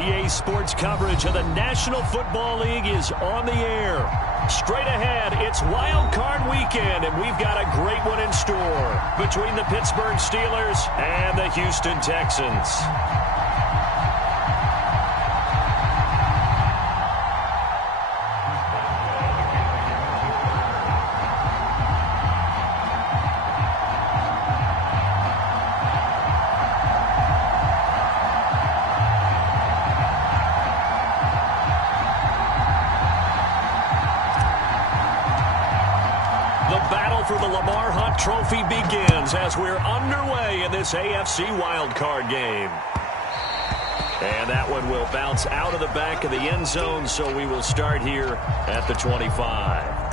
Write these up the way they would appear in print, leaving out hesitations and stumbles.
EA Sports coverage of the National Football League is on the air. Straight ahead, it's Wild Card weekend, and we've got a great one in store between the Pittsburgh Steelers and the Houston Texans. Trophy begins as we're underway in this AFC Wild Card game. And that one will bounce out of the back of the end zone, so we will start here at the 25.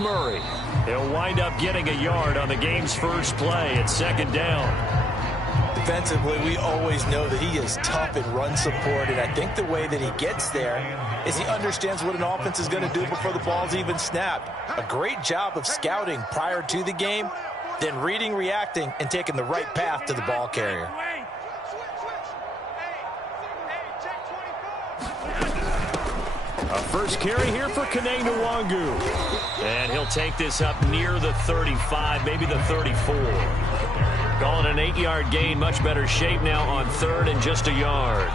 Murray. He'll wind up getting a yard on the game's first play at second down. Defensively, we always know that he is tough in run support, and I think the way that he gets there is he understands what an offense is going to do before the ball's even snapped. A great job of scouting prior to the game, then reading, reacting, and taking the right path to the ball carrier. A first carry here for Kene Nwangu. And he'll take this up near the 35, maybe the 34. Calling an 8-yard gain, much better shape now on third and just a yard.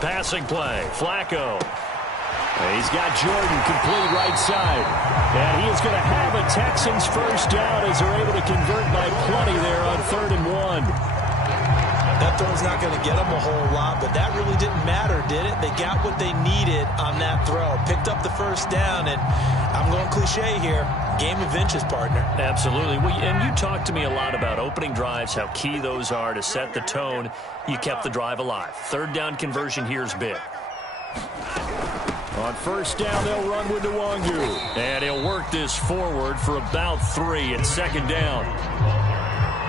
Passing play, Flacco. He's got Jordan complete right side. And he is going to have a Texans first down as they're able to convert by plenty there on 3rd and 1. That throw's not going to get them a whole lot, but that really didn't matter, did it? They got what they needed on that throw. Picked up the first down, and I'm going cliche here. Game of inches, partner. Absolutely. Well, and you talked to me a lot about opening drives, how key those are to set the tone. You kept the drive alive. 3rd down conversion here is big. On first down, they'll run with Nwangu. And he'll work this forward for about 3 at second down.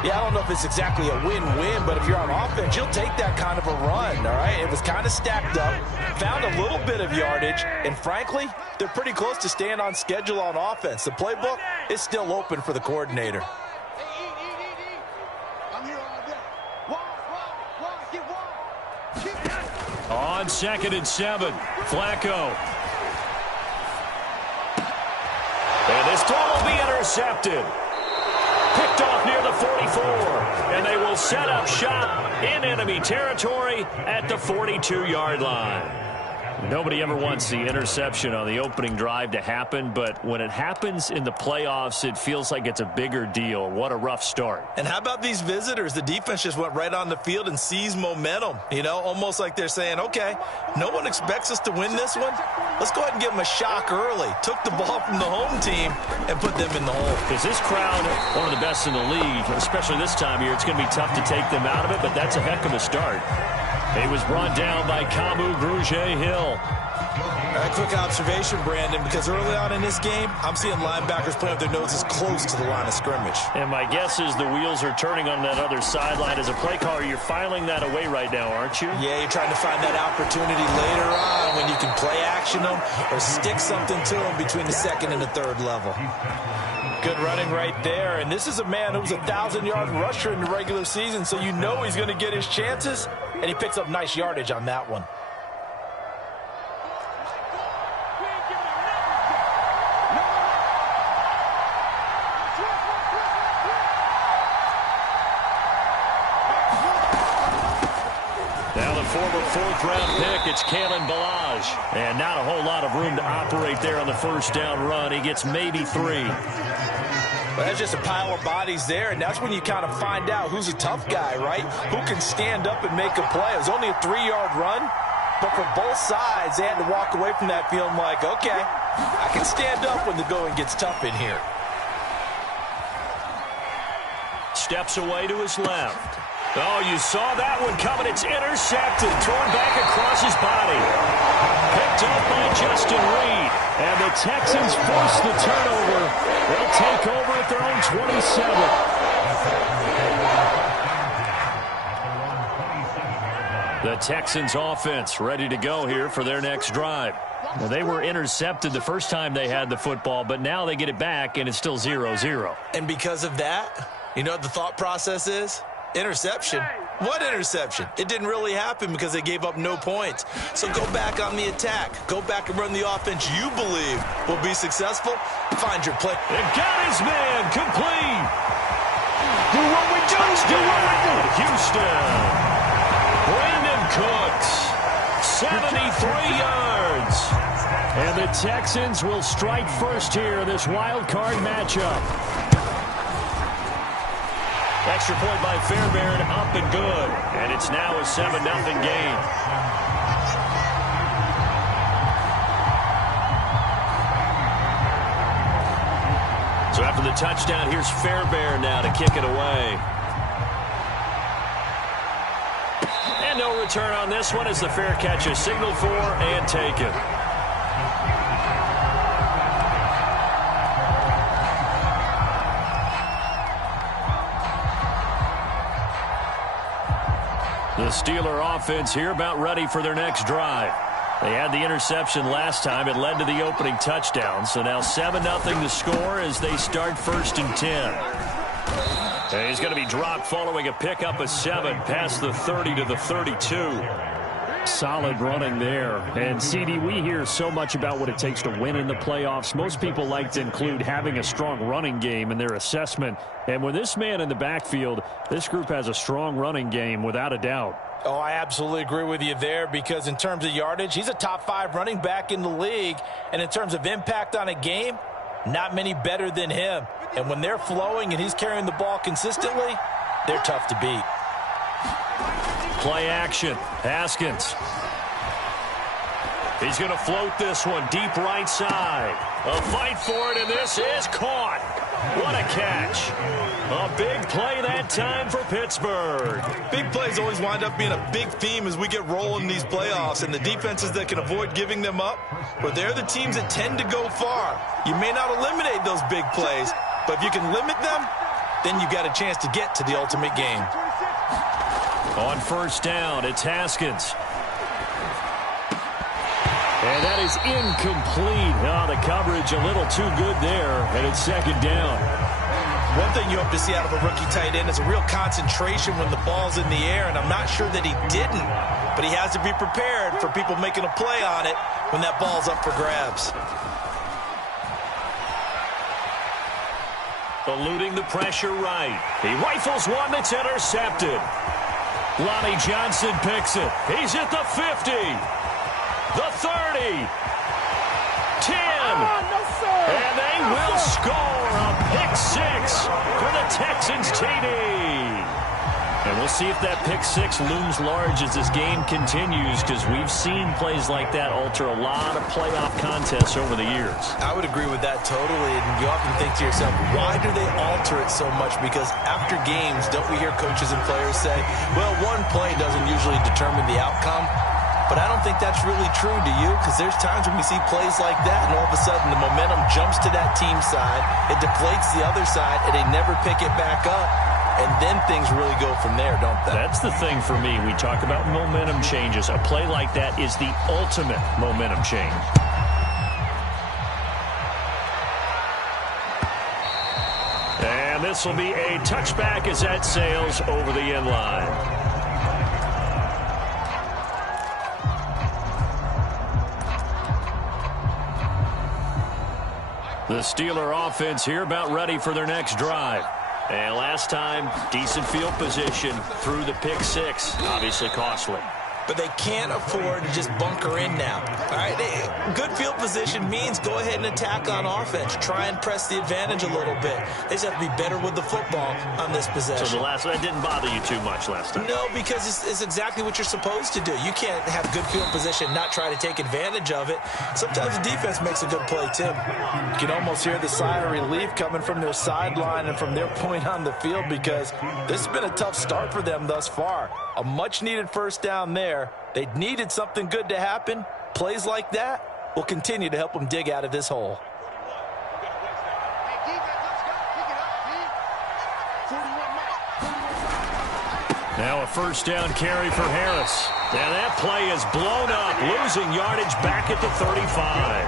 Yeah, I don't know if it's exactly a win-win, but if you're on offense, you'll take that kind of a run, all right? It was kind of stacked up, found a little bit of yardage, and frankly, they're pretty close to staying on schedule on offense. The playbook is still open for the coordinator. On 2nd and 7, Flacco. And this throw will be intercepted. Picked off near the 44, and they will set up shop in enemy territory at the 42-yard line. Nobody ever wants the interception on the opening drive to happen, but when it happens in the playoffs, it feels like it's a bigger deal. What a rough start. And how about these visitors? The defense just went right on the field and seized momentum. You know, almost like they're saying, okay, no one expects us to win this one. Let's go ahead and give them a shock early. Took the ball from the home team and put them in the hole. Because this crowd, one of the best in the league, especially this time of year, it's going to be tough to take them out of it, but that's a heck of a start. He was brought down by Kamu Grugier-Hill. All right, quick observation, Brandon, because early on in this game, I'm seeing linebackers playing with their noses close to the line of scrimmage. And my guess is the wheels are turning on that other sideline. As a play caller, you're filing that away right now, aren't you? Yeah, you're trying to find that opportunity later on when you can play action them or stick something to them between the 2nd and the 3rd level. Good running right there. And this is a man who was a 1,000-yard rusher in the regular season, so you know he's going to get his chances, and he picks up nice yardage on that one. Former 4th-round pick, it's Kalen Ballage. And not a whole lot of room to operate there on the first down run. He gets maybe 3. Well, that's just a pile of bodies there, and that's when you kind of find out who's a tough guy, right? Who can stand up and make a play. It was only a 3-yard run, But for both sides, they had to walk away from that feeling like, okay, I can stand up when the going gets tough in here. Steps away to his left. Oh, you saw that one coming. It's intercepted. Thrown back across his body. Picked up by Justin Reed. And the Texans force the turnover. They'll take over at their own 27. The Texans offense ready to go here for their next drive. Now, they were intercepted the first time they had the football, but now they get it back, and it's still 0-0. And because of that, you know what the thought process is? Interception. What interception? It didn't really happen because they gave up no points. So go back on the attack. Go back and run the offense you believe will be successful. Find your play. They got his man complete. Do what we do. Do what we do. Houston. Brandon Cooks, 73 yards. And the Texans will strike first here in this wild card matchup. Extra point by Fairbairn, up and good. And it's now a 7-0 game. So after the touchdown, here's Fairbairn now to kick it away. And no return on this one as the fair catch is signaled for and taken. The Steeler offense here about ready for their next drive. They had the interception last time. It led to the opening touchdown. So now 7-0 the score as they start 1st and 10. And he's going to be dropped following a pickup of 7 past the 30 to the 32. Solid running there. And, CD, we hear so much about what it takes to win in the playoffs. Most people like to include having a strong running game in their assessment. And with this man in the backfield, this group has a strong running game without a doubt. Oh, I absolutely agree with you there because in terms of yardage, he's a top 5 running back in the league. And in terms of impact on a game, not many better than him. And when they're flowing and he's carrying the ball consistently, they're tough to beat. Play action. Haskins. He's going to float this one deep right side. A fight for it, and this is caught. What a catch. A big play that time for Pittsburgh. Big plays always wind up being a big theme as we get rolling in these playoffs, and the defenses that can avoid giving them up, but they're the teams that tend to go far. You may not eliminate those big plays, but if you can limit them, then you got a chance to get to the ultimate game. On 1st down, it's Haskins. And that is incomplete. Oh, the coverage a little too good there, and it's 2nd down. One thing you hope to see out of a rookie tight end is a real concentration when the ball's in the air, and I'm not sure that he didn't, but he has to be prepared for people making a play on it when that ball's up for grabs. Eluding the pressure right. He rifles one that's intercepted. Lonnie Johnson picks it. He's at the 50. The 30. 10. And they will score a pick-6 for the Texans TD. And we'll see if that pick-6 looms large as this game continues, because we've seen plays like that alter a lot of playoff contests over the years. I would agree with that totally, and you often think to yourself, why do they alter it so much? Because after games, don't we hear coaches and players say, well, one play doesn't usually determine the outcome? But I don't think that's really true, do you? Because there's times when we see plays like that, and all of a sudden the momentum jumps to that team side, it deflates the other side, and they never pick it back up. And then things really go from there, don't they? That's the thing for me. We talk about momentum changes. A play like that is the ultimate momentum change. And this will be a touchback as that sails over the end line. The Steeler offense here about ready for their next drive. And last time, decent field position through the pick-6. Obviously costly. but they can't afford to just bunker in now. All right, good field position means go ahead and attack on offense. Try and press the advantage a little bit. They just have to be better with the football on this possession. So that didn't bother you too much last time? No, because it's exactly what you're supposed to do. You can't have good field position and not try to take advantage of it. Sometimes the defense makes a good play, too. You can almost hear the sigh of relief coming from their sideline and from their point on the field, because this has been a tough start for them thus far. A much-needed first down there. They needed something good to happen. Plays like that will continue to help them dig out of this hole. Now a first down carry for Harris. And that play is blown up, losing yardage back at the 35.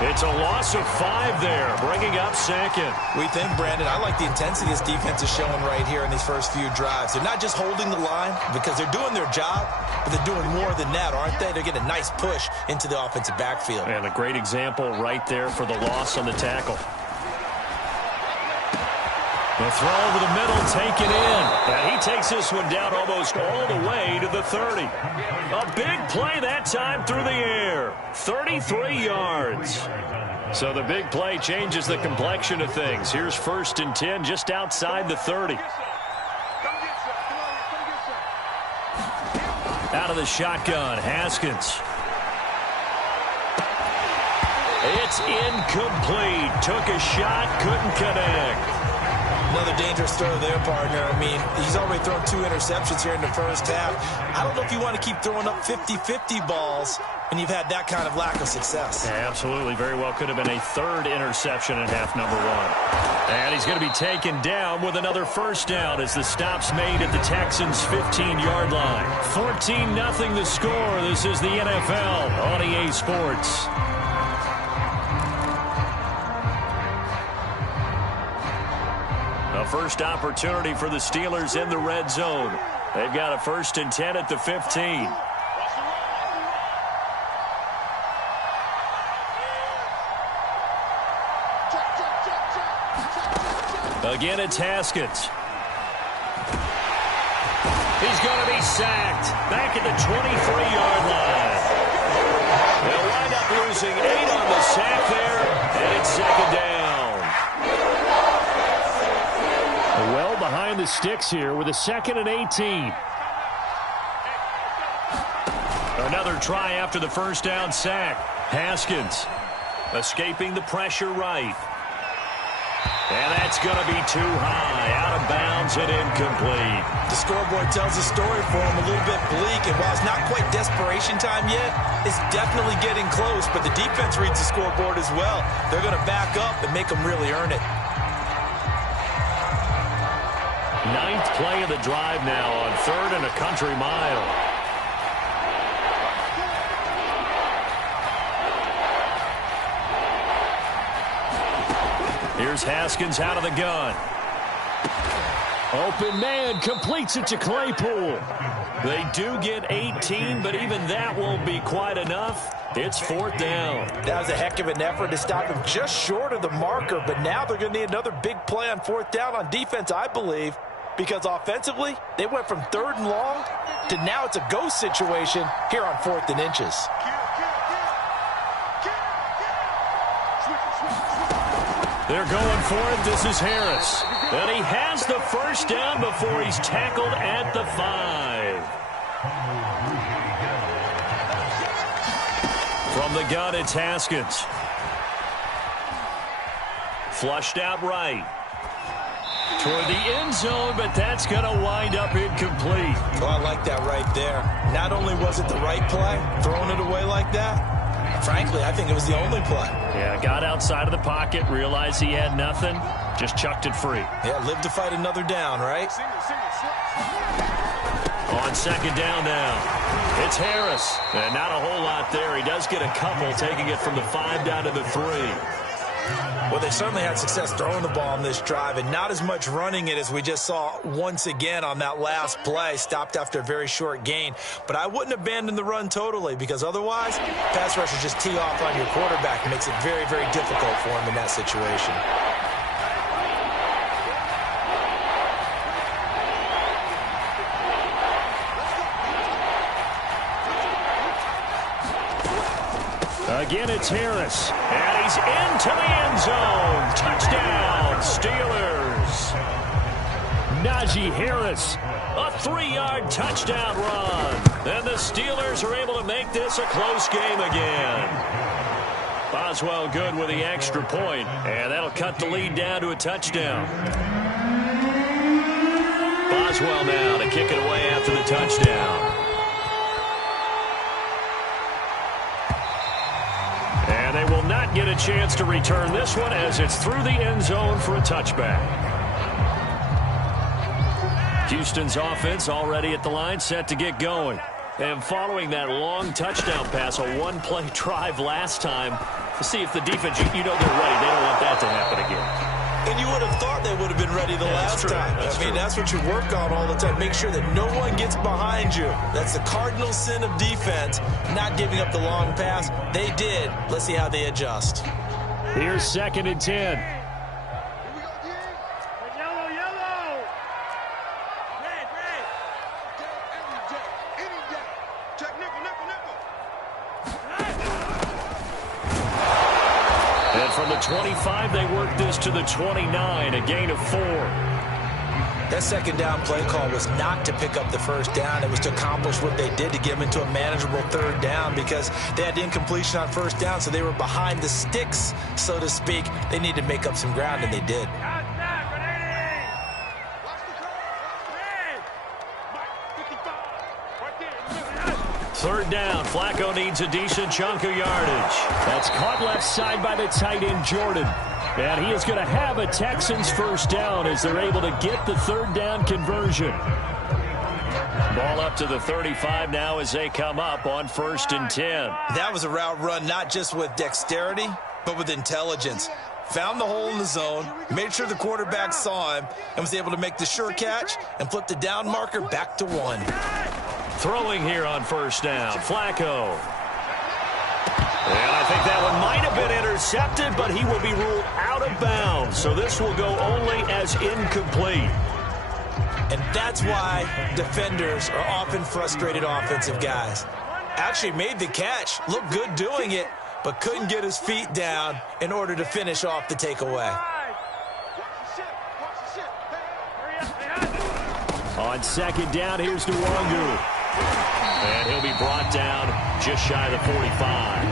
It's a loss of 5 there, bringing up second. We think, Brandon, I like the intensity this defense is showing right here in these first few drives. They're not just holding the line because they're doing their job, but they're doing more than that, aren't they? They're getting a nice push into the offensive backfield. And a great example right there for the loss on the tackle. The throw over the middle, taken in. And he takes this one down almost all the way to the 30. A big play that time through the air. 33 yards. So the big play changes the complexion of things. Here's 1st and 10 just outside the 30. Out of the shotgun, Haskins. It's incomplete. Took a shot, couldn't connect. Another dangerous throw there, partner. I mean, he's already thrown 2 interceptions here in the first half. I don't know if you want to keep throwing up 50-50 balls when you've had that kind of lack of success. Yeah, absolutely. Very well could have been a 3rd interception in half number 1. And he's going to be taken down with another first down as the stop's made at the Texans' 15-yard line. 14-0 the score. This is the NFL on EA Sports. A first opportunity for the Steelers in the red zone. They've got a 1st and 10 at the 15. Again, it's Haskins. He's going to be sacked back at the 23-yard line. They'll wind up losing 8 on the sack there, and it's 2nd down. Well behind the sticks here with a 2nd and 18. Another try after the first down sack. Haskins escaping the pressure right. And that's going to be too high. Out of bounds and incomplete. The scoreboard tells a story for him, a little bit bleak. And while it's not quite desperation time yet, it's definitely getting close. But the defense reads the scoreboard as well. They're going to back up and make them really earn it. 9th play of the drive now on 3rd and a country mile. Here's Haskins out of the gun. Open man completes it to Claypool. They do get 18, but even that won't be quite enough. It's 4th down. That was a heck of an effort to stop him just short of the marker, but now they're going to need another big play on 4th down on defense, I believe, because offensively, they went from 3rd and long to now it's a ghost situation here on 4th and inches. They're going for it. This is Harris. And he has the first down before he's tackled at the 5. From the gun, it's Haskins. Flushed out right. Toward the end zone, but that's going to wind up incomplete. Oh, I like that right there. Not only was it the right play, throwing it away like that, frankly, I think it was the only play. Yeah, got outside of the pocket, realized he had nothing, just chucked it free. Yeah, live to fight another down, right? On 2nd down now, it's Harris. And not a whole lot there. He does get a couple, taking it from the 5 down to the 3. Well, they certainly had success throwing the ball in this drive and not as much running it as we just saw once again on that last play. Stopped after a very short gain. But I wouldn't abandon the run totally because otherwise, pass rushers just tee off on your quarterback. It makes it very, very difficult for him in that situation. Again, it's Harris. And he's into the end zone. Touchdown, Steelers. Najee Harris, a 3-yard touchdown run. And the Steelers are able to make this a close game again. Boswell good with the extra point, and that'll cut the lead down to a touchdown. Boswell now to kick it away after the touchdown. And they will not get a chance to return this one as it's through the end zone for a touchback. Houston's offense already at the line, set to get going. And following that long touchdown pass, a one-play drive last time, to see if the defense, you know they're ready. They don't want that to happen again. And you would have thought they would have been ready the last time. I mean, that's what you work on all the time. Make sure that no one gets behind you. That's the cardinal sin of defense, not giving up the long pass. They did. Let's see how they adjust. Here's 2nd and 10. And from the 25, they work this to the 29, a gain of 4. That second down play call was not to pick up the first down. It was to accomplish what they did to get them into a manageable third down because they had incompletion on first down, so they were behind the sticks, so to speak. They needed to make up some ground, and they did. Third down. Flacco needs a decent chunk of yardage. That's caught left side by the tight end, Jordan. And he is going to have a Texans first down as they're able to get the third down conversion. Ball up to the 35 now as they come up on 1st and 10. That was a route run not just with dexterity, but with intelligence. Found the hole in the zone, made sure the quarterback saw him, and was able to make the sure catch and flip the down marker back to 1. Throwing here on 1st down, Flacco. And I think that one might have been intercepted, but he will be ruled out of bounds. So this will go only as incomplete. And that's why defenders are often frustrated offensive guys. Actually made the catch, looked good doing it, but couldn't get his feet down in order to finish off the takeaway. On 2nd down, here's Nwangu. And he'll be brought down just shy of the 45.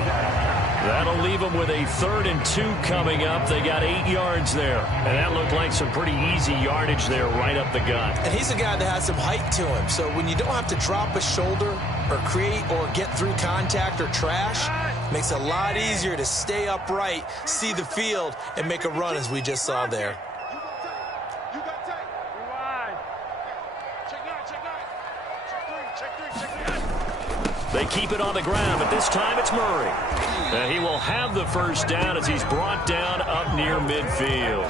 That'll leave them with a 3rd and 2 coming up. They got 8 yards there. And that looked like some pretty easy yardage there right up the gut. And he's a guy that has some height to him. So when you don't have to drop a shoulder or create or get through contact or trash, makes it a lot easier to stay upright, see the field, and make a run as we just saw there. They keep it on the ground, but this time it's Murray. And he will have the first down as he's brought down up near midfield.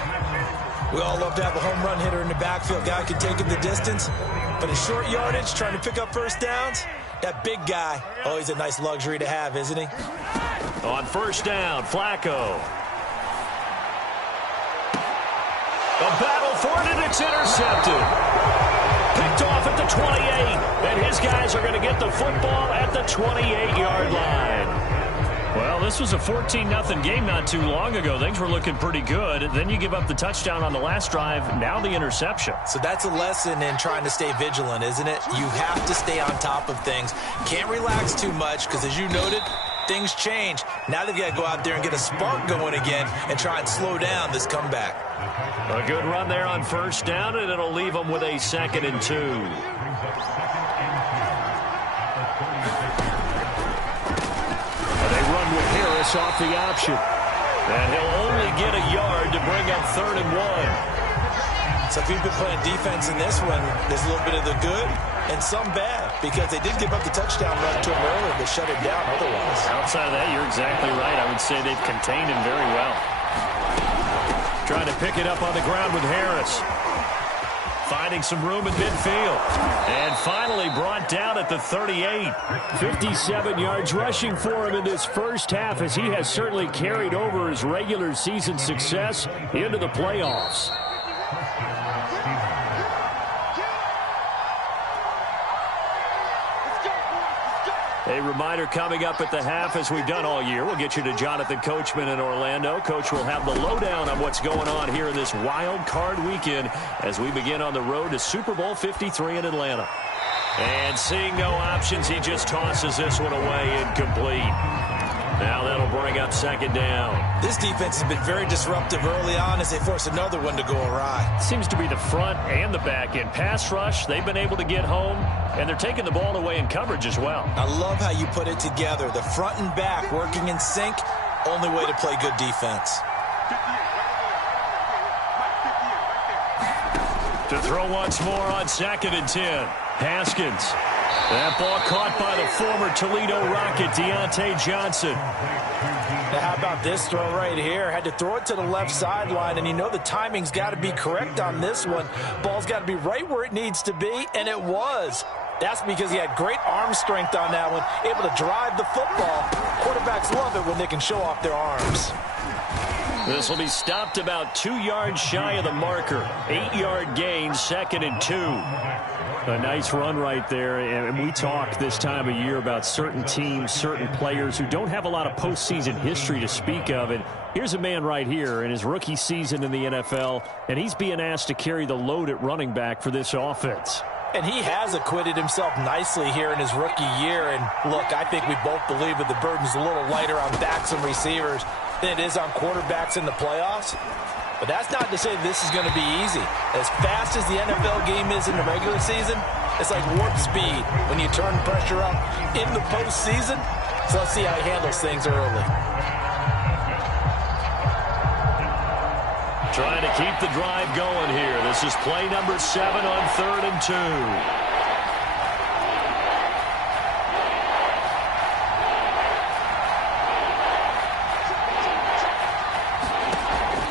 We all love to have a home run hitter in the backfield. Guy can take it the distance. But in short yardage, trying to pick up first downs, that big guy, always a nice luxury to have, isn't he? On 1st down, Flacco. A battle for it, and it's intercepted. Picked off at the 28, and his guys are going to get the football at the 28-yard line. Well, this was a 14-0 game not too long ago. Things were looking pretty good. Then you give up the touchdown on the last drive, now the interception. So that's a lesson in trying to stay vigilant, isn't it? You have to stay on top of things. Can't relax too much because, as you noted, things change. Now they've got to go out there and get a spark going again and try and slow down this comeback. A good run there on 1st down, and it'll leave them with a 2nd and 2. They run with Harris off the option. And he'll only get a yard to bring up 3rd and 1. So if you've been playing defense in this one, there's a little bit of the good and some bad, because they did give up the touchdown run to him earlier, but shut it down otherwise. Outside of that, you're exactly right. I would say they've contained him very well. Trying to pick it up on the ground with Harris. Finding some room in midfield. And finally brought down at the 38. 57 yards rushing for him in this first half, as he has certainly carried over his regular season success into the playoffs. A reminder coming up at the half, as we've done all year. We'll get you to Jonathan Coachman in Orlando. Coach will have the lowdown on what's going on here in this wild card weekend as we begin on the road to Super Bowl 53 in Atlanta. And seeing no options, he just tosses this one away incomplete. Now that'll bring up second down. This defense has been very disruptive early on as they force another one to go awry. Seems to be the front and the back end. Pass rush, they've been able to get home, and they're taking the ball away in coverage as well. I love how you put it together. The front and back working in sync, only way to play good defense. To throw once more on 2nd and 10. Haskins. That ball caught by the former Toledo Rocket, Deontay Johnson. Now how about this throw right here? Had to throw it to the left sideline, and you know the timing's got to be correct on this one. Ball's got to be right where it needs to be, and it was. That's because he had great arm strength on that one, able to drive the football. Quarterbacks love it when they can show off their arms. This will be stopped about 2 yards shy of the marker. 8-yard gain, 2nd and 2. A nice run right there, and we talk this time of year about certain teams, certain players who don't have a lot of postseason history to speak of. And here's a man right here in his rookie season in the NFL, and he's being asked to carry the load at running back for this offense. And he has acquitted himself nicely here in his rookie year. And look, I think we both believe that the burden's a little lighter on backs and receivers than it is on quarterbacks in the playoffs. But that's not to say this is going to be easy. As fast as the NFL game is in the regular season, it's like warp speed when you turn pressure up in the postseason. So let's see how he handles things early. Trying to keep the drive going here. This is play number 7 on 3rd and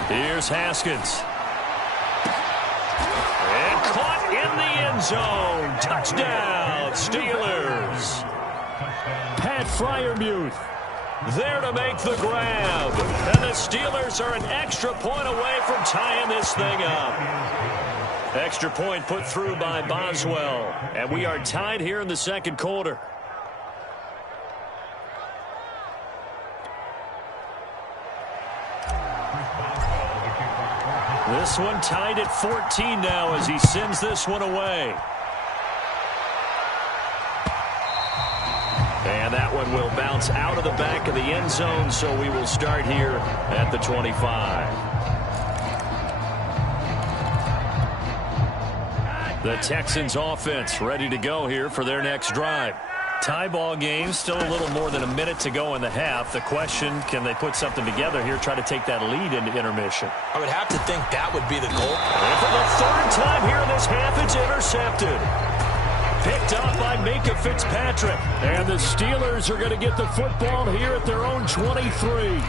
2. Here's Haskins. And caught in the end zone. Touchdown, Steelers. Pat Freiermuth there to make the grab. And the Steelers are an extra point away from tying this thing up. Extra point put through by Boswell. And we are tied here in the second quarter. This one tied at 14 now as he sends this one away. And that one will bounce out of the back of the end zone, so we will start here at the 25. The Texans offense ready to go here for their next drive. Tie ball game, still a little more than a minute to go in the half. The question, can they put something together here, try to take that lead into intermission? I would have to think that would be the goal. And for the 3rd time here in this half, it's intercepted. Picked off by Minka Fitzpatrick. And the Steelers are going to get the football here at their own 23.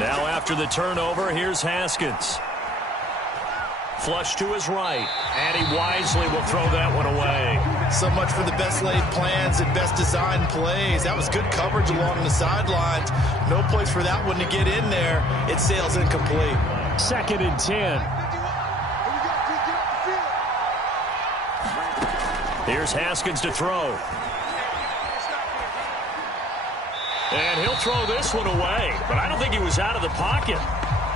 Now after the turnover, here's Haskins. Flush to his right, and he wisely will throw that one away. So much for the best laid plans and best designed plays. That was good coverage along the sidelines. No place for that one to get in there. It sails incomplete. 2nd and 10. Here's Haskins to throw. And he'll throw this one away, but I don't think he was out of the pocket.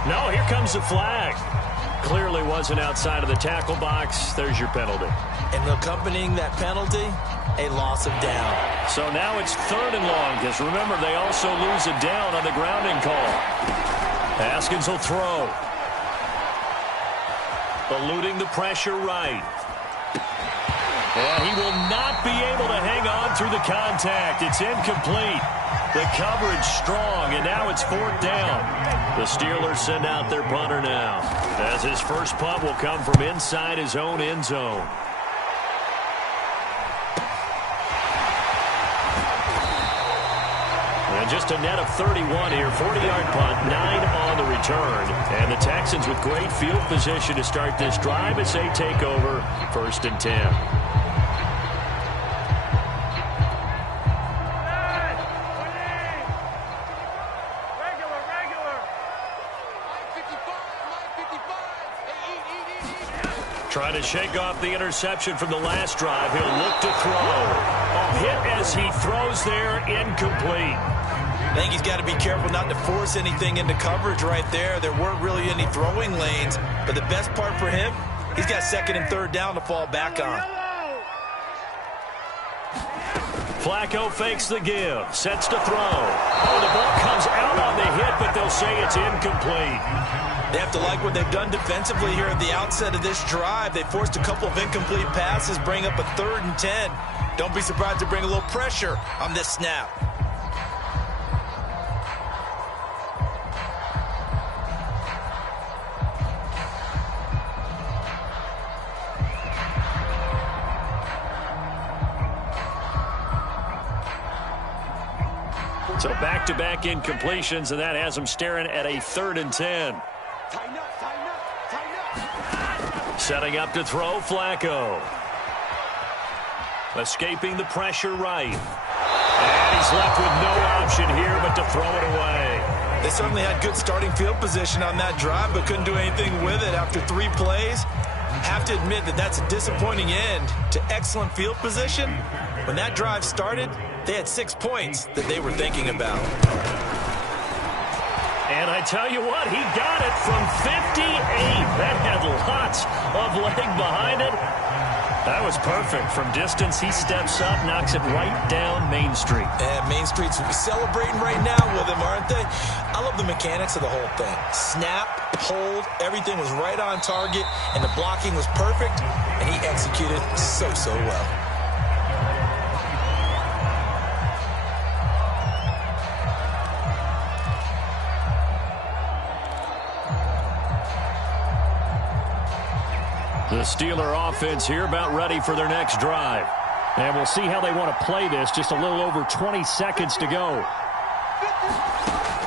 No, here comes the flag. Clearly wasn't outside of the tackle box. There's your penalty. And accompanying that penalty, a loss of down. So now it's 3rd and long, because remember, they also lose a down on the grounding call. Haskins will throw. Eluding the pressure right. And he will not be able to hang on through the contact. It's incomplete. The coverage strong, and now it's 4th down. The Steelers send out their punter now, as his first punt will come from inside his own end zone. And just a net of 31 here, 40-yard punt, 9 on the return. And the Texans with great field position to start this drive as they take over 1st and 10. Trying to shake off the interception from the last drive. He'll look to throw. A hit as he throws there, incomplete. I think he's got to be careful not to force anything into coverage right there. There weren't really any throwing lanes, but the best part for him, he's got second and third down to fall back on. Flacco fakes the give, sets to throw. Oh, the ball comes out on the hit, but they'll say it's incomplete. They have to like what they've done defensively here at the outset of this drive. They forced a couple of incomplete passes, bring up a 3rd and 10. Don't be surprised to bring a little pressure on this snap. So back-to-back incompletions, and that has them staring at a 3rd and 10. Setting up to throw, Flacco. Escaping the pressure right. And he's left with no option here but to throw it away. They certainly had good starting field position on that drive, but couldn't do anything with it after 3 plays. Have to admit that that's a disappointing end to excellent field position. When that drive started, they had 6 points that they were thinking about. And I tell you what, he got it from 58. That had lots of leg behind it. That was perfect. From distance, he steps up, knocks it right down Main Street. And Main Street's celebrating right now with him, aren't they? I love the mechanics of the whole thing. Snap, hold, everything was right on target, and the blocking was perfect, and he executed so well. The Steeler offense here about ready for their next drive. And we'll see how they want to play this. Just a little over 20 seconds to go.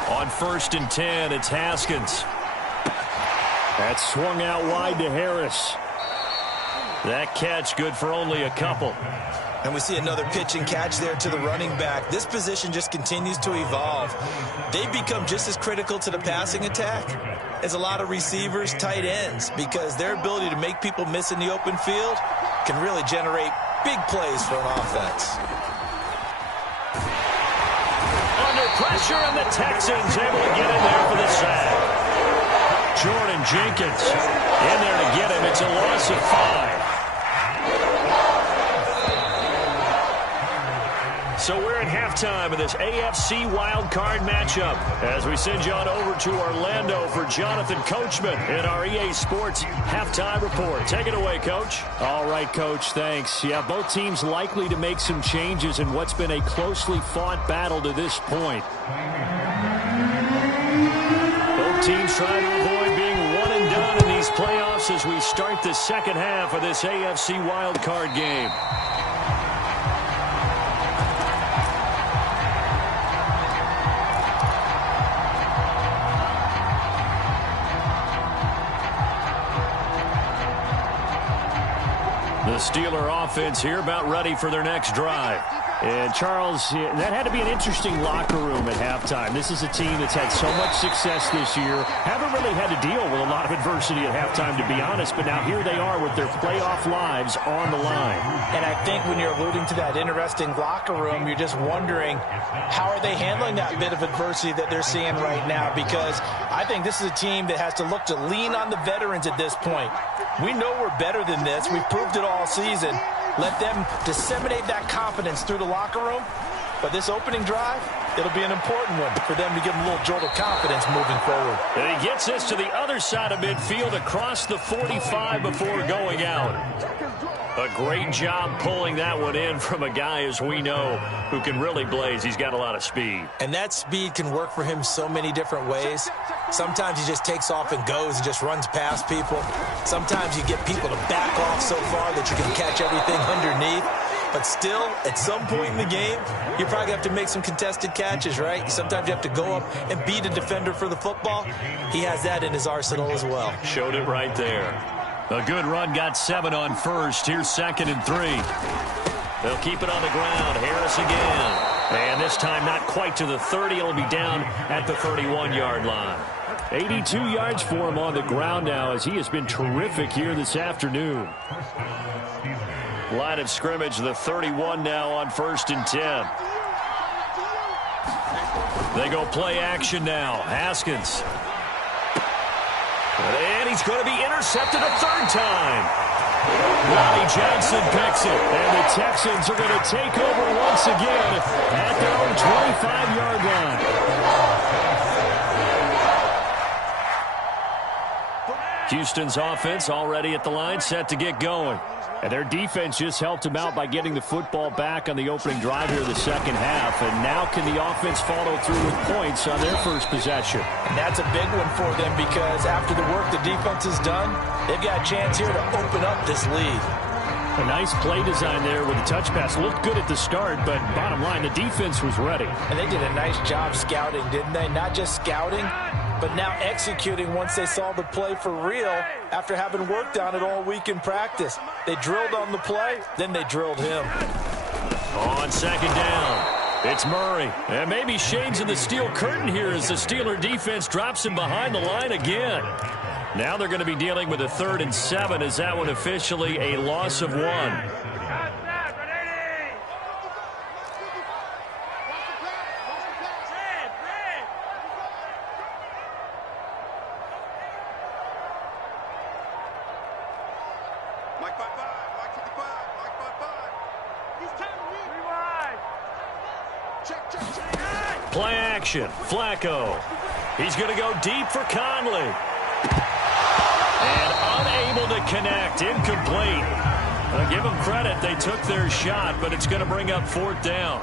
On 1st and 10, it's Haskins. That's swung out wide to Harris. That catch good for only a couple. And we see another pitch and catch there to the running back. This position just continues to evolve. They've become just as critical to the passing attack as a lot of receivers, tight ends, because their ability to make people miss in the open field can really generate big plays for an offense. Under pressure, and the Texans able to get in there for the sack. Jordan Jenkins in there to get him. It's a loss of 5. So we're at halftime of this AFC Wild Card matchup as we send you on over to Orlando for Jonathan Coachman in our EA Sports Halftime Report. Take it away, Coach. All right, Coach, thanks. Yeah, both teams likely to make some changes in what's been a closely fought battle to this point. Both teams trying to avoid being one and done in these playoffs as we start the second half of this AFC Wild Card game. The Steeler offense here about ready for their next drive. And, Charles, that had to be an interesting locker room at halftime. This is a team that's had so much success this year. Haven't really had to deal with a lot of adversity at halftime, to be honest. But now here they are with their playoff lives on the line. And I think when you're alluding to that interesting locker room, you're just wondering how are they handling that bit of adversity that they're seeing right now? Because I think this is a team that has to look to lean on the veterans at this point. We know we're better than this. We've proved it all season. Let them disseminate that confidence through the locker room. But this opening drive, it'll be an important one for them to give them a little jolt of confidence moving forward. And he gets this to the other side of midfield across the 45 before going out. A great job pulling that one in from a guy, as we know, who can really blaze. He's got a lot of speed. And that speed can work for him so many different ways. Sometimes he just takes off and goes and just runs past people. Sometimes you get people to back off so far that you can catch everything underneath. But still, at some point in the game, you probably have to make some contested catches, right? Sometimes you have to go up and beat a defender for the football. He has that in his arsenal as well. Showed it right there. A good run, got 7 on first. Here's 2nd and 3. They'll keep it on the ground. Harris again. And this time not quite to the 30. It'll be down at the 31-yard line. 82 yards for him on the ground now, as he has been terrific here this afternoon. Line of scrimmage, the 31 now on 1st and 10. They go play action now. Haskins. And he's going to be intercepted a third time. Lonnie Johnson picks it. And the Texans are going to take over once again at their own 25-yard line. Houston's offense already at the line, set to get going. And their defense just helped them out by getting the football back on the opening drive here in the second half. And now can the offense follow through with points on their first possession? And that's a big one for them, because after the work the defense has done, they've got a chance here to open up this lead. A nice play design there with the touch pass. Looked good at the start, but bottom line, the defense was ready. And they did a nice job scouting, didn't they? Not just scouting, but now executing once they saw the play for real after having worked on it all week in practice. They drilled on the play, then they drilled him. On second down, it's Murray. And maybe shades in the steel curtain here as the Steeler defense drops him behind the line again. Now they're going to be dealing with a 3rd and 7. Is that one officially a loss of 1? Play action. Flacco. He's going to go deep for Conley. And unable to connect. Incomplete. I'll give them credit. They took their shot, but it's going to bring up 4th down.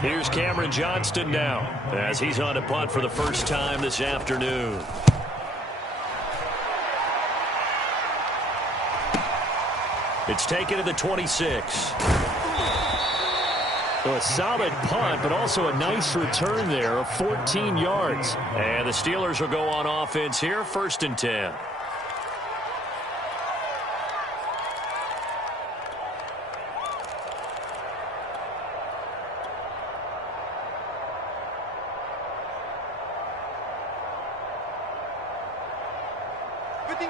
Here's Cameron Johnston now as he's on a punt for the first time this afternoon. It's taken to the 26. So a solid punt, but also a nice return there of 14 yards. And the Steelers will go on offense here, 1st and 10.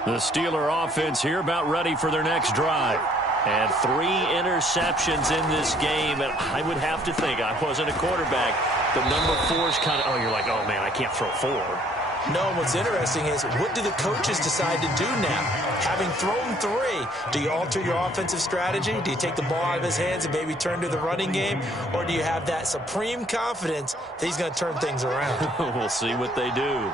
The Steeler offense here about ready for their next drive. And 3 interceptions in this game. And I would have to think, I wasn't a quarterback, the number 4 is kind of, oh, you're like, oh, man, I can't throw 4. No, what's interesting is, what do the coaches decide to do now? Having thrown 3, do you alter your offensive strategy? Do you take the ball out of his hands and maybe turn to the running game? Or do you have that supreme confidence that he's going to turn things around? We'll see what they do.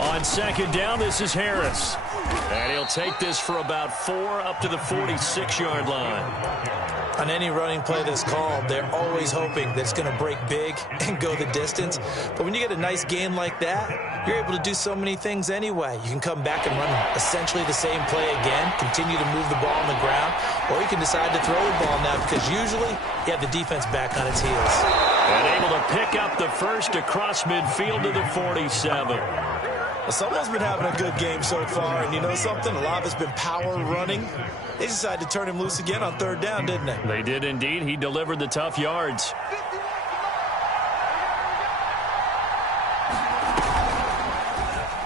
On second down, this is Harris. And he'll take this for about 4 up to the 46-yard line. On any running play that's called, they're always hoping that it's going to break big and go the distance. But when you get a nice gain like that, you're able to do so many things anyway. You can come back and run essentially the same play again, continue to move the ball on the ground, or you can decide to throw the ball now, because usually you have the defense back on its heels. And able to pick up the first across midfield to the 47. Well, someone's been having a good game so far, and you know something? A lot of it's been power running. They decided to turn him loose again on 3rd down, didn't they? They did indeed. He delivered the tough yards.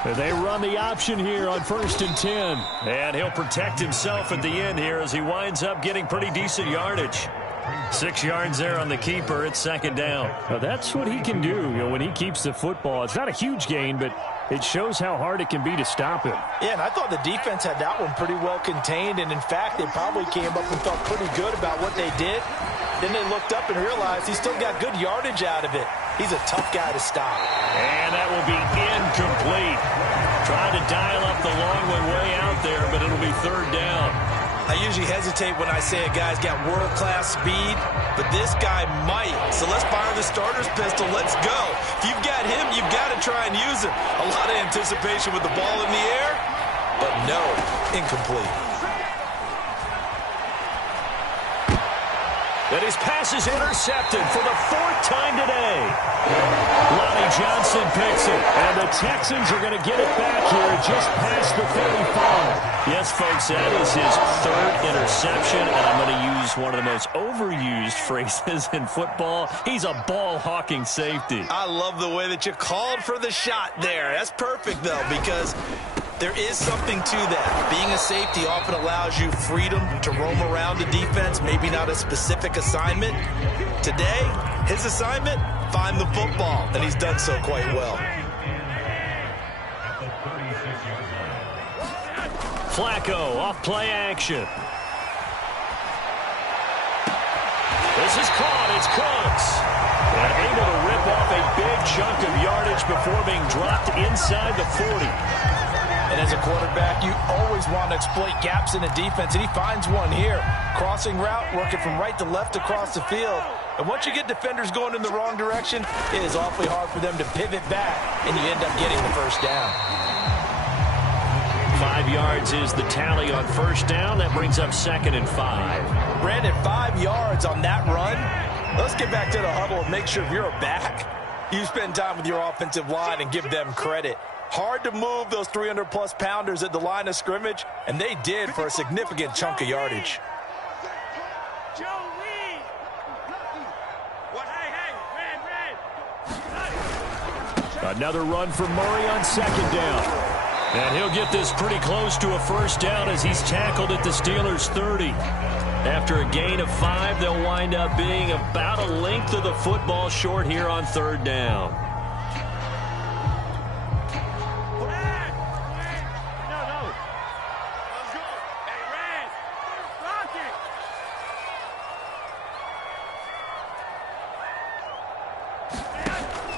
They run the option here on 1st and 10. And he'll protect himself at the end here as he winds up getting pretty decent yardage. 6 yards there on the keeper. It's 2nd down. Now that's what he can do, you know, when he keeps the football. It's not a huge gain, but it shows how hard it can be to stop him. Yeah, and I thought the defense had that one pretty well contained, and in fact, they probably came up and felt pretty good about what they did. Then they looked up and realized he still got good yardage out of it. He's a tough guy to stop. And that will be incomplete. Trying to dial up the long one way out there, but it'll be 3rd down. I usually hesitate when I say a guy's got world-class speed, but this guy might. So let's fire the starter's pistol. Let's go. If you've got him, you've got to try and use him. A lot of anticipation with the ball in the air, but no, incomplete. And his pass is intercepted for the 4th time today. Lonnie Johnson picks it. And the Texans are going to get it back here just past the 35. Yes, folks, that is his 3rd interception, and I'm going to use use one of the most overused phrases in football. He's a ball-hawking safety. I love the way that you called for the shot there. That's perfect, though, because there is something to that. Being a safety often allows you freedom to roam around the defense, maybe not a specific assignment. Today, his assignment, find the football, and he's done so quite well. Flacco off play action. This is caught. It's Cooks. And able to rip off a big chunk of yardage before being dropped inside the 40. And as a quarterback, you always want to exploit gaps in the defense, and he finds one here. Crossing route, working from right to left across the field. And once you get defenders going in the wrong direction, it is awfully hard for them to pivot back, and you end up getting the first down. 5 yards is the tally on first down. That brings up 2nd and 5. Brandon, 5 yards on that run. Let's get back to the huddle and make sure if you're a back, you spend time with your offensive line and give them credit. Hard to move those 300-plus pounders at the line of scrimmage, and they did for a significant chunk of yardage. Another run for Murray on 2nd down. And he'll get this pretty close to a first down as he's tackled at the Steelers' 30. After a gain of 5, they'll wind up being about a length of the football short here on 3rd down.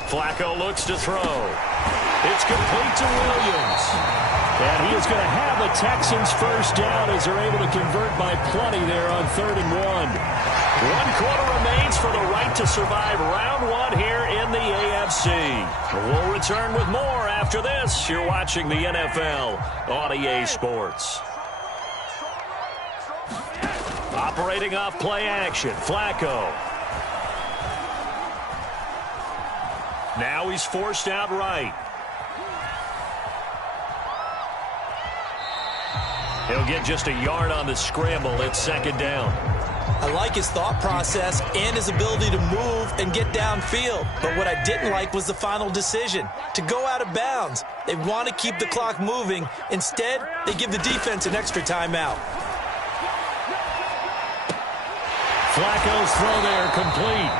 Flacco looks to throw. It's complete to Williams. And he is going to have the Texans first down as they're able to convert by plenty there on 3rd and 1. 1 quarter remains for the right to survive round 1 here in the AFC. We'll return with more after this. You're watching the NFL on EA Sports. Operating off play action, Flacco. Now he's forced out right. He'll get just a yard on the scramble. It's 2nd down. I like his thought process and his ability to move and get downfield. But what I didn't like was the final decision, to go out of bounds. They want to keep the clock moving. Instead, they give the defense an extra timeout. Flacco's throw there complete.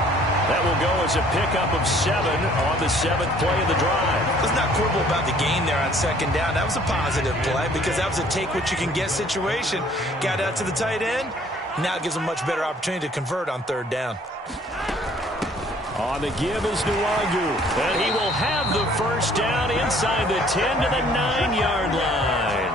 That will go as a pickup of 7 on the 7th play of the drive. Let's not quibble about the gain there on 2nd down. That was a positive play because that was a take-what-you-can-get situation. Got out to the tight end. Now it gives them a much better opportunity to convert on 3rd down. On the give is Nwangu. And he will have the first down inside the 10 to the 9-yard line.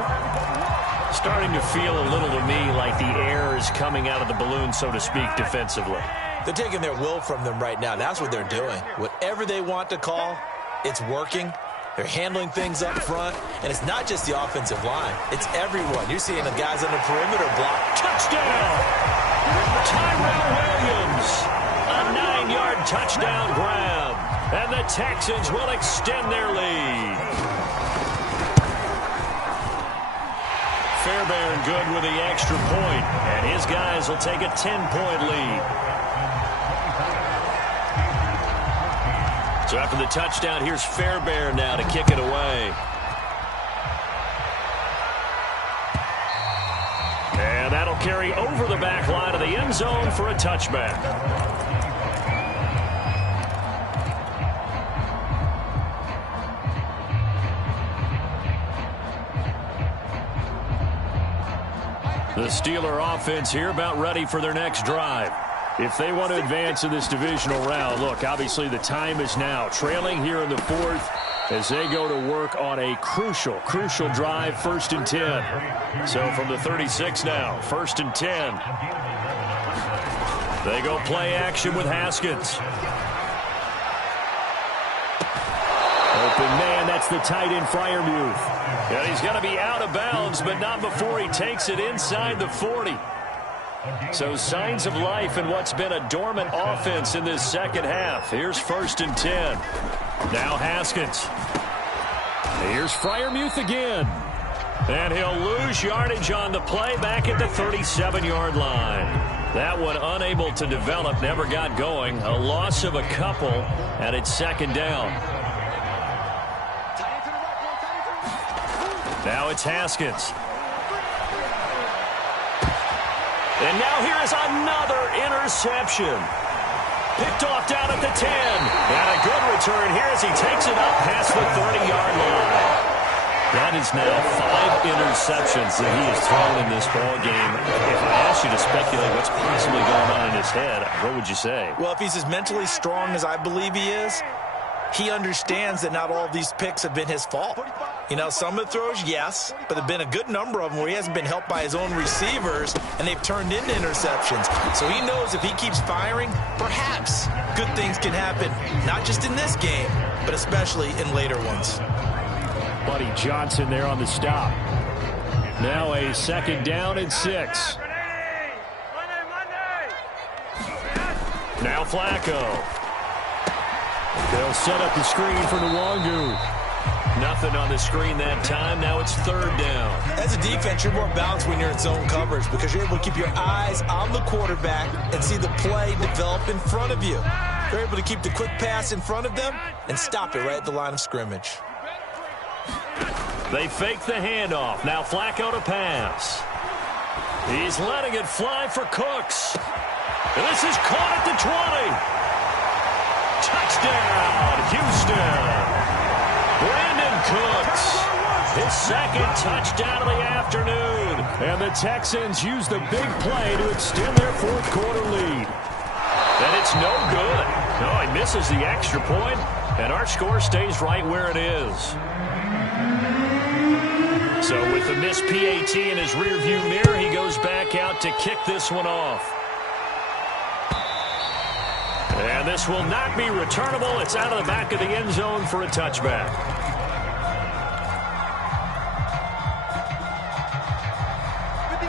Starting to feel a little to me like the air is coming out of the balloon, so to speak, defensively. They're taking their will from them right now. That's what they're doing. Whatever they want to call, it's working. They're handling things up front. And it's not just the offensive line. It's everyone. You're seeing the guys on the perimeter block. Touchdown! Tyrell Williams. A 9-yard touchdown grab. And the Texans will extend their lead. Fairbairn good with the extra point. And his guys will take a 10-point lead. So after the touchdown, here's Fairbairn now to kick it away. And that'll carry over the back line of the end zone for a touchback. The Steeler offense here about ready for their next drive. If they want to advance in this divisional round, look, obviously the time is now. Trailing here in the 4th as they go to work on a crucial drive, 1st and 10. So from the 36 now, 1st and 10. They go play action with Haskins. Open man, that's the tight end, Freiermuth. And he's going to be out of bounds, but not before he takes it inside the 40. So signs of life in what's been a dormant offense in this second half. Here's 1st and 10. Now Haskins. Here's Freiermuth again. And he'll lose yardage on the play back at the 37-yard line. That one unable to develop, never got going. A loss of a couple, and it's second down. Now it's Haskins. And now here is another interception. Picked off down at the 10. And a good return here as he takes it up past the 30-yard line. That is now 5 interceptions that he has thrown in this ball game. If I asked you to speculate what's possibly going on in his head, what would you say? Well, if he's as mentally strong as I believe he is, he understands that not all of these picks have been his fault. You know, some of the throws, yes, but there have been a good number of them where he hasn't been helped by his own receivers, and they've turned into interceptions. So he knows if he keeps firing, perhaps good things can happen, not just in this game, but especially in later ones. Buddy Johnson there on the stop. Now a second down and 6. Now Flacco. They'll set up the screen for Nwangu. Nothing on the screen that time. Now it's third down. As a defense, you're more balanced when you're in zone coverage because you're able to keep your eyes on the quarterback and see the play develop in front of you. You're able to keep the quick pass in front of them and stop it right at the line of scrimmage. They fake the handoff. Now Flacco to pass. He's letting it fly for Cooks. And this is caught at the 20. Touchdown, Houston. Brandon Cooks, his second touchdown of the afternoon. And the Texans use the big play to extend their fourth quarter lead. And it's no good. No, he misses the extra point, and our score stays right where it is. So with the missed PAT in his rearview mirror, he goes back out to kick this one off. And this will not be returnable. It's out of the back of the end zone for a touchback.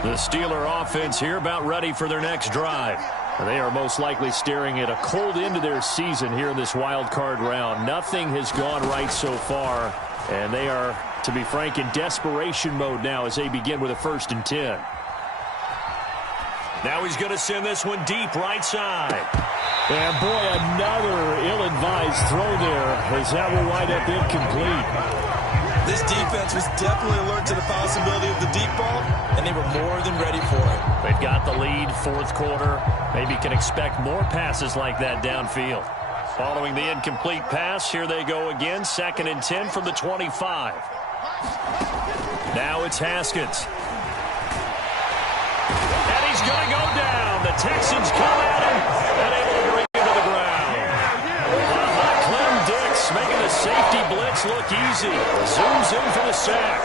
The Steeler offense here about ready for their next drive. They are most likely staring at a cold end to their season here in this wild card round. Nothing has gone right so far, and they are, to be frank, in desperation mode now as they begin with a 1st and 10. Now he's going to send this one deep right side. And boy, another ill-advised throw there as that will wind up incomplete. This defense was definitely alert to the possibility of the deep ball, and they were more than ready for it. They've got the lead, fourth quarter. Maybe can expect more passes like that downfield. Following the incomplete pass, here they go again, 2nd and 10 from the 25. Now it's Haskins. And he's going to go down. The Texans come at him and able to bring him to the ground. Clem Dix making the safety blitz look easy. Zooms in for the sack.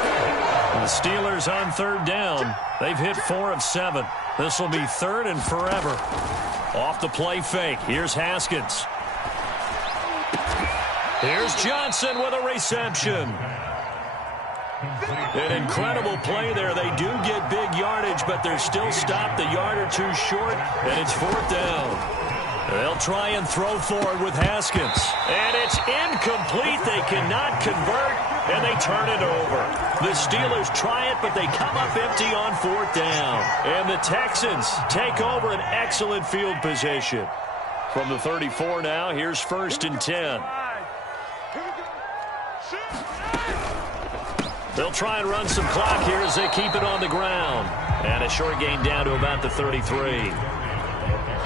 And the Steelers on 3rd down. They've hit 4 of 7. This will be 3rd and forever. Off the play fake. Here's Haskins. Here's Johnson with a reception. An incredible play there. They do get big yardage, but they're still stopped a yard or 2 short, and it's 4th down. They'll try and throw forward with Haskins. And it's incomplete. They cannot convert, and they turn it over. The Steelers try it, but they come up empty on 4th down. And the Texans take over an excellent field position. From the 34 now, here's 1st and 10. They'll try and run some clock here as they keep it on the ground. And a short gain down to about the 33.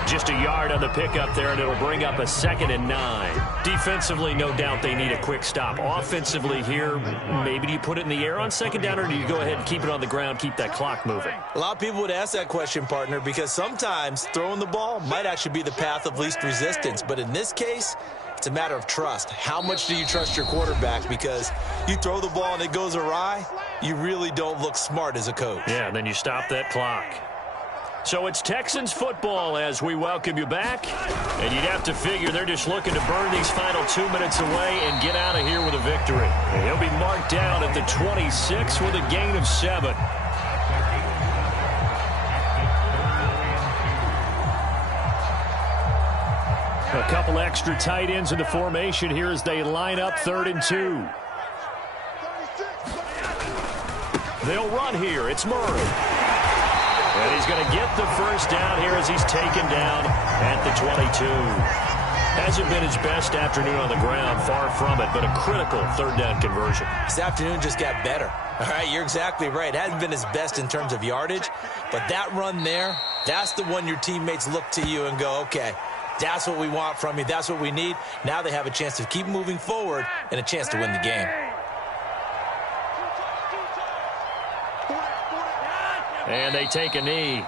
Just a yard on the pickup there, and it'll bring up a 2nd and 9. Defensively, no doubt they need a quick stop. Offensively here, maybe do you put it in the air on 2nd down, or do you go ahead and keep it on the ground, keep that clock moving? A lot of people would ask that question, partner, because sometimes throwing the ball might actually be the path of least resistance. But in this case, it's a matter of trust. How much do you trust your quarterback? Because you throw the ball and it goes awry, you really don't look smart as a coach. Yeah, and then you stop that clock. So it's Texans football as we welcome you back. And you'd have to figure they're just looking to burn these final 2 minutes away and get out of here with a victory. And he'll be marked down at the 26 with a gain of 7. A couple extra tight ends in the formation here as they line up 3rd and 2. They'll run here. It's Murray. And he's going to get the first down here as he's taken down at the 22. Hasn't been his best afternoon on the ground, far from it, but a critical third down conversion. This afternoon just got better. All right, you're exactly right. Hasn't been his best in terms of yardage, but that run there, that's the one your teammates look to you and go, okay, that's what we want from you. That's what we need. Now they have a chance to keep moving forward and a chance to win the game. And they take a knee.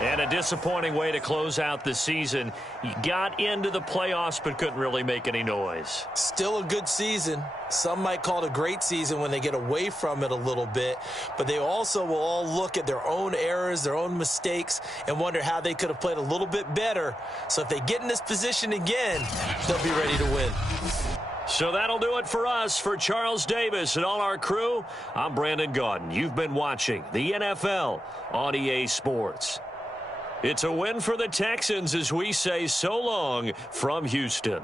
And a disappointing way to close out the season. You got into the playoffs but couldn't really make any noise. Still a good season. Some might call it a great season when they get away from it a little bit. But they also will all look at their own errors, their own mistakes, and wonder how they could have played a little bit better. So if they get in this position again, they'll be ready to win. So that'll do it for us. For Charles Davis and all our crew, I'm Brandon Gaudin. You've been watching the NFL on EA Sports. It's a win for the Texans as we say so long from Houston.